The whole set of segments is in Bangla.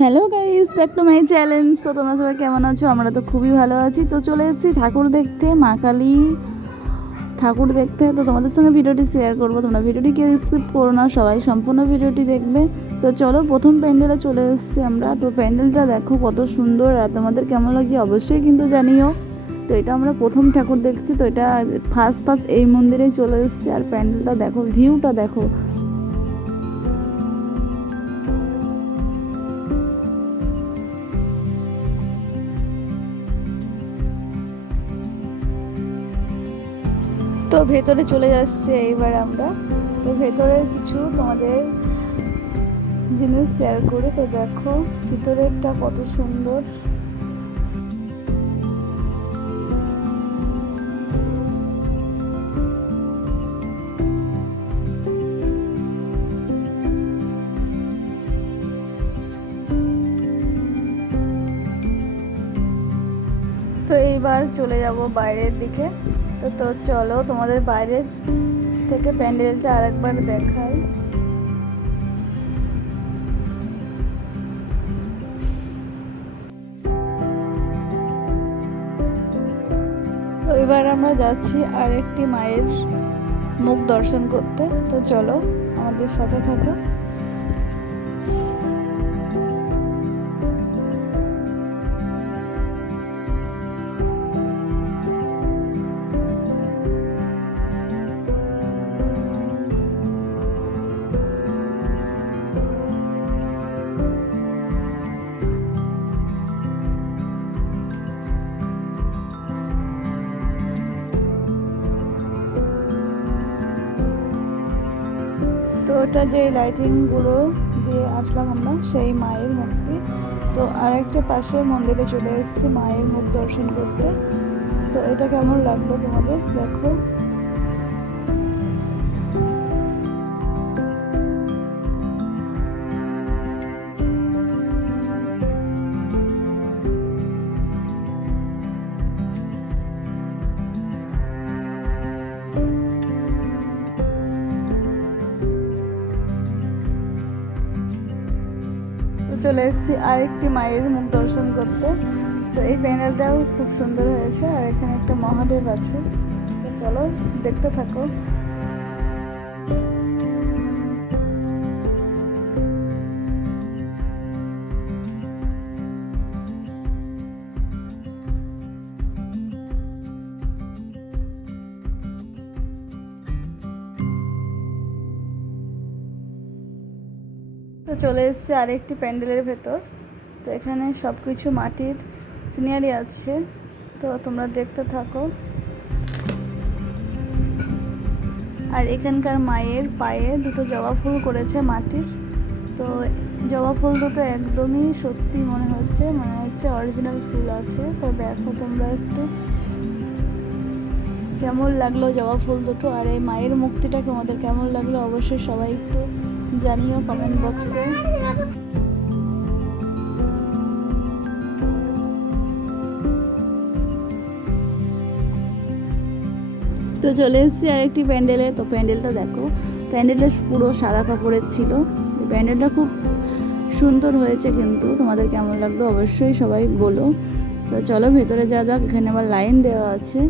Hello guys back to my challenge তো তোমরা সবাই কেমন আছো? আমরা তো খুবই ভালো আছি। তো চলে এসেছি ঠাকুর দেখতে, মা কালী ঠাকুর দেখতে। তো তোমাদের সঙ্গে ভিডিওটি শেয়ার করব। তোমরা ভিডিওটি কেউ স্কিপ করো না। সবাই সম্পূর্ণ ভিডিওটি দেখবে। তো চলো, প্রথম প্যান্ডেলে চলে এসেছি আমরা। তো প্যান্ডেলটা দেখো কত সুন্দর আর তোমাদের কেমন লাগে অবশ্যই কিন্তু জানিও। তো এটা আমরা প্রথম ঠাকুর দেখছি। তো এটা ফার্স্ট ফার্স্ট এই মন্দিরেই চলে এসেছি। আর প্যান্ডেলটা দেখো ভিউটা দেখো। তো ভেতরে চলে যাচ্ছে এইবার আমরা। তো ভেতরের কিছু তোমাদের জিনিস শেয়ার করি। তো দেখো, ভিতরেরটা কত সুন্দর। তো এইবার চলে যাব বাইরের দিকে। তো তো চলো তোমাদের বাইরের থেকে প্যান্ডেলটা আরেকবার দেখাই। এবার আমরা যাচ্ছি আরেকটি মায়ের মুখ দর্শন করতে। তো চলো আমাদের সাথে থাকো। ওটা যে লাইটিংগুলো দিয়ে আসলাম আমরা, সেই মায়ের মূর্তি। তো আরেকটা পাশে মন্দিরে চলে এসেছি মায়ের মুখ দর্শন করতে। তো এটা কেমন লাগল তোমাদের? দেখো। চলে এসেছি আরেকটি মায়ের মুখ দর্শন করতে। তো এই প্যানেলটাও খুব সুন্দর হয়েছে আর এখানে একটা মহাদেব আছে। তো চলো, দেখতে থাকো। চলে এসেছি আরেকটি প্যান্ডেলের ভেতর। তো এখানে সব কিছু মাটির সিনারি আছে। তো তোমরা দেখতে থাকো। আর এখানকার মায়ের পায়ে দুটো জবা ফুল করেছে মাটির। তো জবা ফুল দুটো একদমই সত্যি মনে হচ্ছে মনে হচ্ছে অরিজিনাল ফুল আছে। তো দেখো তোমরা একটু। কেমন লাগল জবা ফুল দুটো? আর এই মায়ের মুক্তিটা তোমাদের কেমন লাগল? অবশ্যই সবাই একটু জানিও কমেন্ট বক্সে তো চলে এসেছি আরেকটি প্যান্ডেলে, তো প্যান্ডেলটা দেখো। প্যান্ডেলটা পুরো সাদা কাপড়ের ছিল। প্যান্ডেলটা খুব সুন্দর হয়েছে কিন্তু। তোমাদের কেমন লাগল অবশ্যই সবাই বলো। তো চলো ভেতরে যা যাক, এখানে আবার লাইন দেওয়া আছে।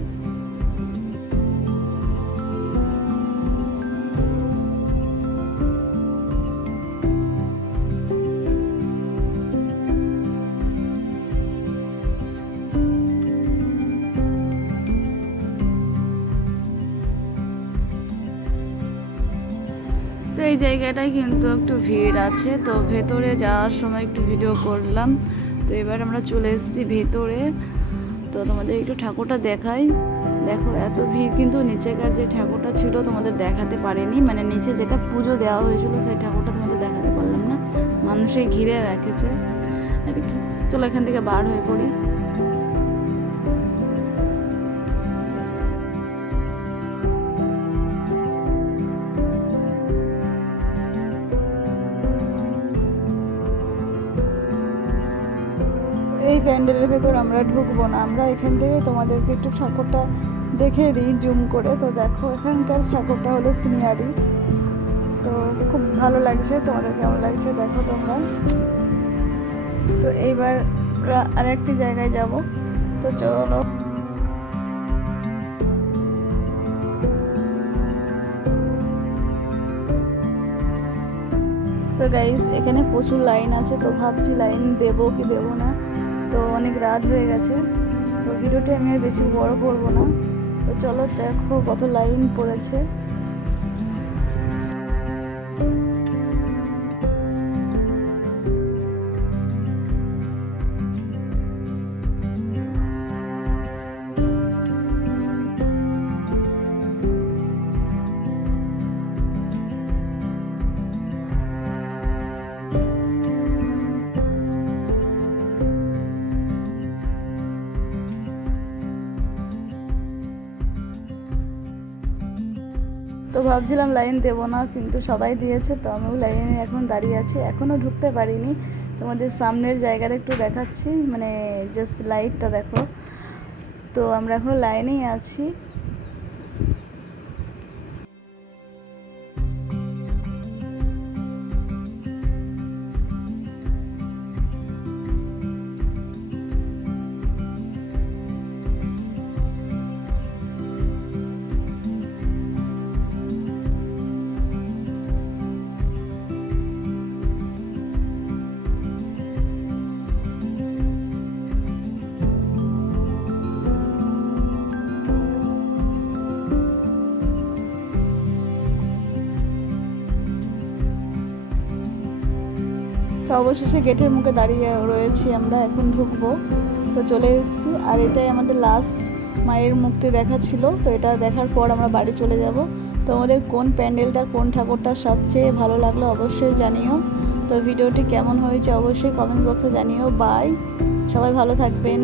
এই জায়গাটায় কিন্তু একটু ভিড় আছে। তো ভেতরে যাওয়ার সময় একটু ভিডিও করলাম। তো এবার আমরা চলে এসেছি ভেতরে। তো তোমাদের একটু ঠাকুরটা দেখাই। দেখো, এত ভিড় কিন্তু নিচেকার যে ঠাকুরটা ছিল তোমাদের দেখাতে পারেনি। মানে নিচে যেটা পুজো দেওয়া হয়েছিল, সেই ঠাকুরটা তোমাদের দেখাতে পারলাম না। মানুষে ঘিরে রেখেছে। আর কি। চলো এখান থেকে বার হয়ে পড়ি। প্যান্ডেলের ভেতর আমরা ঢুকবো না। আমরা এখান থেকে তোমাদেরকে একটু ঠাকুরটা দেখিয়ে দিই, জুম করে। তো দেখো, এখানকার ঠাকুরটা হলো সিনিয়ারি। তো খুব ভালো লাগছে। তোমাদের কেমন লাগছে দেখো তোমরা। তো এইবার আরেকটি জায়গায় যাব। তো চলো। তো গাইস এখানে প্রচুর লাইন আছে। তো ভাবছি লাইন দেবো কি দেবো না। তো অনেক রাত হয়ে গেছে। তো ভিডিওটি আমি আর বেশি বড় করব না। তো চলো দেখো কত লাইন পড়েছে। তো ভাবছিলাম লাইন দেব না, কিন্তু সবাই দিয়েছে, তো আমিও লাইনে এখন দাঁড়িয়ে আছি। এখনও ঢুকতে পারিনি। তোমাদের সামনের জায়গাটা একটু দেখাচ্ছি মানে জাস্ট লাইটটা দেখো। তো আমরা এখনও লাইনেই আছি। অবশেষে গেটের মুখে দাঁড়িয়ে রয়েছি আমরা, এখন ঢুকবো। তো চলে এসেছি। আর এটাই আমাদের লাস্ট মায়ের মুক্তি দেখা ছিল। তো এটা দেখার পর আমরা বাড়ি চলে যাব। তো আমাদের কোন প্যান্ডেলটা, কোন ঠাকুরটা সবচেয়ে ভালো লাগল অবশ্যই জানিও। তো ভিডিওটি কেমন হয়েছে অবশ্যই কমেন্ট বক্সে জানিও। বাই সবাই ভালো থাকবেন।